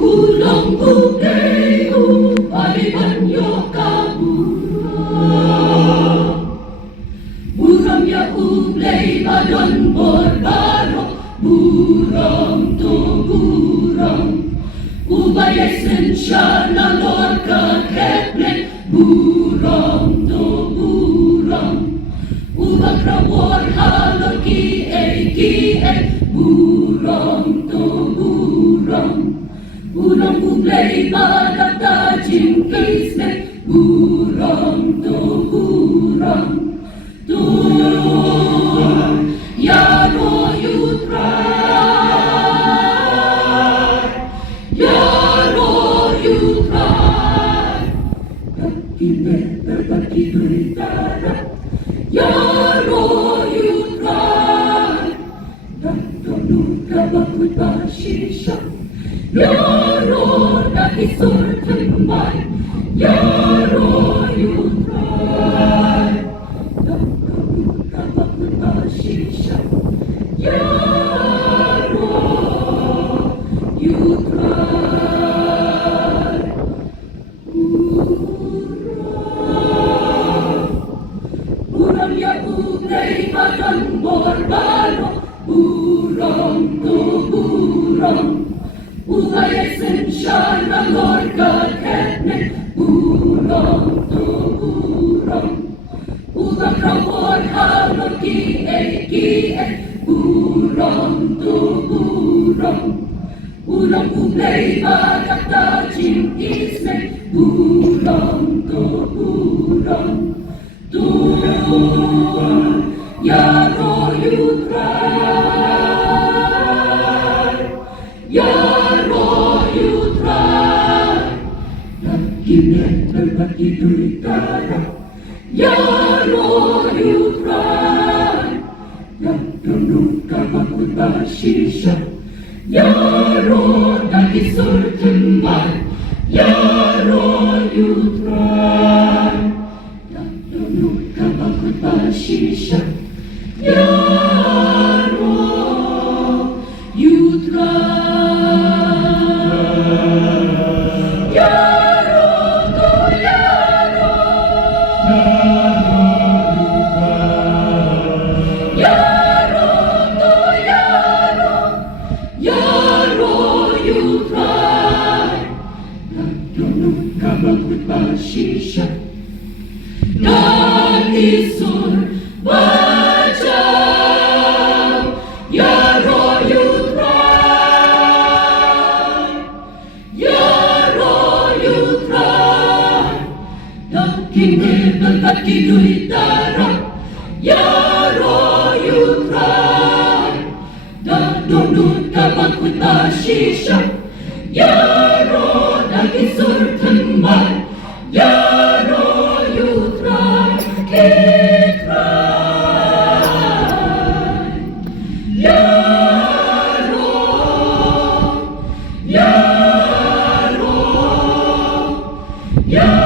Ulang bukai upai banyo kaburang Buram ya ublay balon borbaro Buram to buram Ubay esensya na lorka keple Buram to buram Ubag rabor halor ki e Buram to buram Buram bublay badata jingkisne Buram to buram Tu yaro you try Yaro you try Kakine berbagi derita Yaro you try Dan donut kabakut bashisha Yaro na isur tembay Yaro you try Dan donut kabakut bashisha Yaro you try Buram ya ublay badan borbaro Buram to buram Ubay esensya na lorka ketne Buram to buram Ubag rabor halor ki e Buram to buram Buram ublay bagata jim isme Buram to buram Tu yaro you try Yaro you try Nakine berbagi derita Yaro you try Yang donut kabakut bashisha Yaro na isur tembay Yaro you try Yang donut kabakut bashisha Yaro you try Yaro to yaro Yaro to yaro Yaro you try Dan donut kabakut bashisha Dan isur bajang Yaro you try Yaro you try Dan kini berbagi derita Yaro you try Dan donut kabakut bashisha Yaro na isur tembay Yaro you try Yaro Yaro Yaro